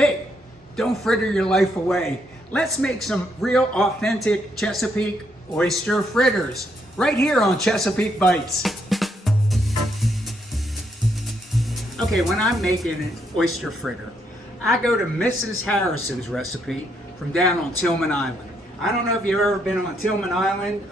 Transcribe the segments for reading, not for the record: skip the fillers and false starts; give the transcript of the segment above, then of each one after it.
Hey, don't fritter your life away. Let's make some real authentic Chesapeake oyster fritters right here on Chesapeake Bites. Okay, when I'm making an oyster fritter, I go to Mrs. Harrison's recipe from down on Tilghman Island. I don't know if you've ever been on Tilghman Island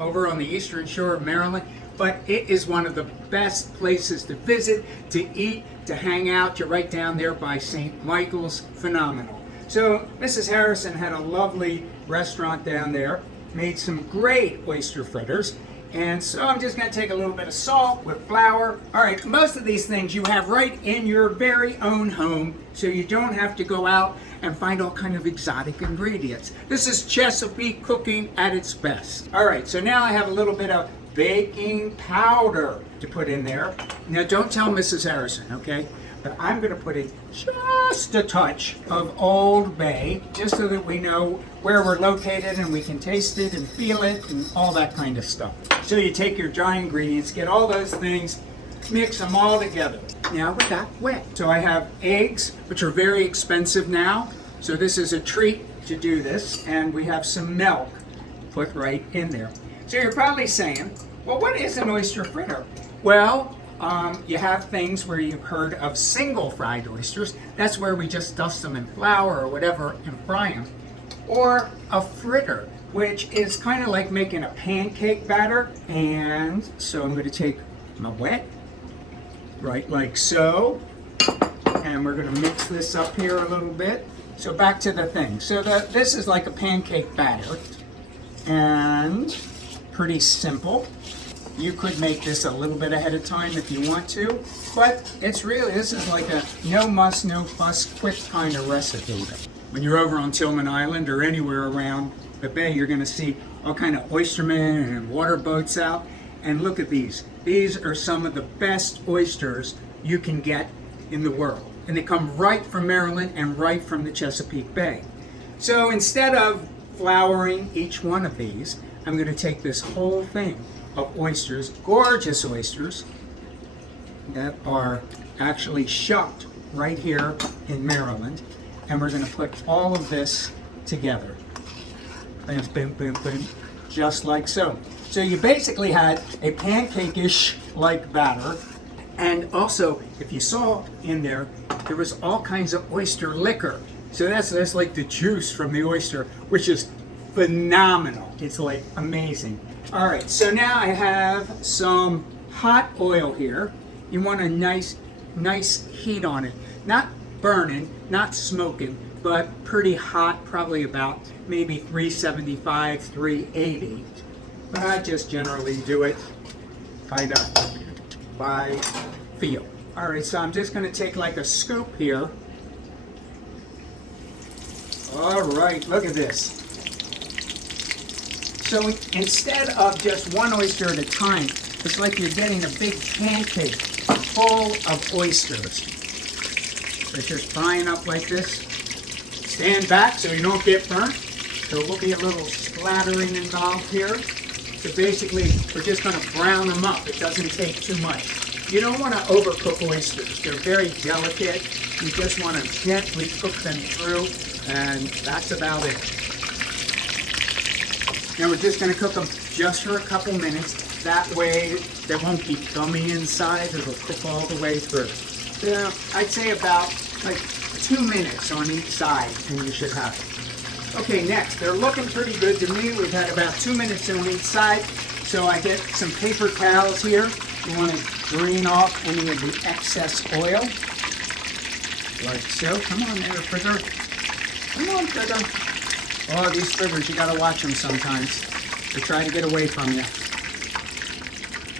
over on the eastern shore of Maryland, but it is one of the best places to visit, to eat, to hang out. You're right down there by St. Michael's. Phenomenal. So Mrs. Harrison had a lovely restaurant down there, made some great oyster fritters. And so I'm just going to take a little bit of salt with flour. All right, most of these things you have right in your very own home, so you don't have to go out and find all kind of exotic ingredients. This is Chesapeake cooking at its best. All right, so now I have a little bit of baking powder to put in there. Now don't tell Mrs. Harrison, okay? But I'm going to put in just a touch of Old Bay, just so that we know where we're located and we can taste it and feel it and all that kind of stuff. So you take your dry ingredients, get all those things, mix them all together. Now we got wet. So I have eggs, which are very expensive now. So this is a treat to do this. And we have some milk put right in there. So you're probably saying, well, what is an oyster fritter? Well, you have things where you've heard of single fried oysters. That's where we just dust them in flour or whatever and fry them. Or a fritter, which is kind of like making a pancake batter. And so I'm going to take my wet, right like so. And we're going to mix this up here a little bit. So back to the thing. So this is like a pancake batter. And pretty simple. You could make this a little bit ahead of time if you want to, but this is like a no muss, no fuss, quick kind of recipe. When you're over on Tilghman Island or anywhere around the bay, you're going to see all kind of oystermen and water boats out. And look at these. These are some of the best oysters you can get in the world. And they come right from Maryland and right from the Chesapeake Bay. So instead of flouring each one of these, I'm going to take this whole thing of oysters, gorgeous oysters, that are actually shucked right here in Maryland, and we're going to put all of this together. Boom, boom, boom, boom, just like so. So you basically had a pancake-ish like batter, and also, if you saw in there, there was all kinds of oyster liquor. So that's like the juice from the oyster, which is phenomenal. It's like amazing. All right, so now I have some hot oil here. You want a nice heat on it. Not burning, not smoking, but pretty hot, probably about maybe 375, 380. But I just generally do it kind of by feel. All right, so I'm just gonna take like a scoop here. All right, look at this. So instead of just one oyster at a time, it's like you're getting a big pancake full of oysters. So it's just frying up like this. Stand back so you don't get burnt. There will be a little splattering involved here. So basically, we're just going to brown them up. It doesn't take too much. You don't want to overcook oysters. They're very delicate. You just want to gently cook them through, and that's about it. Now we're just going to cook them just for a couple minutes. That way they won't be gummy inside. It'll cook all the way through. So I'd say about like 2 minutes on each side, and you should have it. Okay, next, they're looking pretty good to me. We've had about 2 minutes on each side. So I get some paper towels here. You want to drain off any of the excess oil. Like so. Come on there, Fritter. Come on, Fritter. Oh, these fritters, you gotta watch them sometimes. They try to get away from you.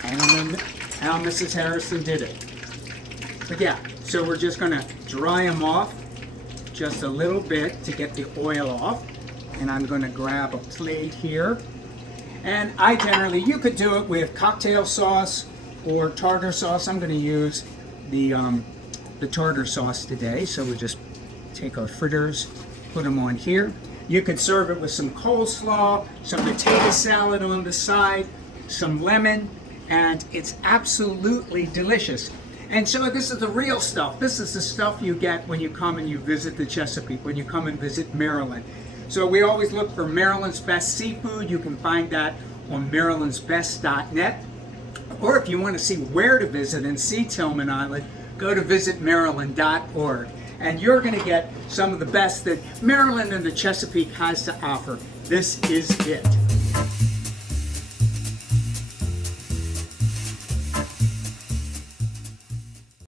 And how Mrs. Harrison did it. But yeah, so we're just gonna dry them off just a little bit to get the oil off. And I'm gonna grab a plate here. And I generally, you could do it with cocktail sauce or tartar sauce. I'm gonna use the tartar sauce today. So we just take our fritters, put them on here. You could serve it with some coleslaw, some potato salad on the side, some lemon, and it's absolutely delicious. And so this is the real stuff. This is the stuff you get when you come and you visit the Chesapeake, when you come and visit Maryland. So we always look for Maryland's Best Seafood. You can find that on marylandsbest.net. Or if you want to see where to visit and see Tilghman Island, go to visitmaryland.org. And you're going to get some of the best that Maryland and the Chesapeake has to offer. This is it.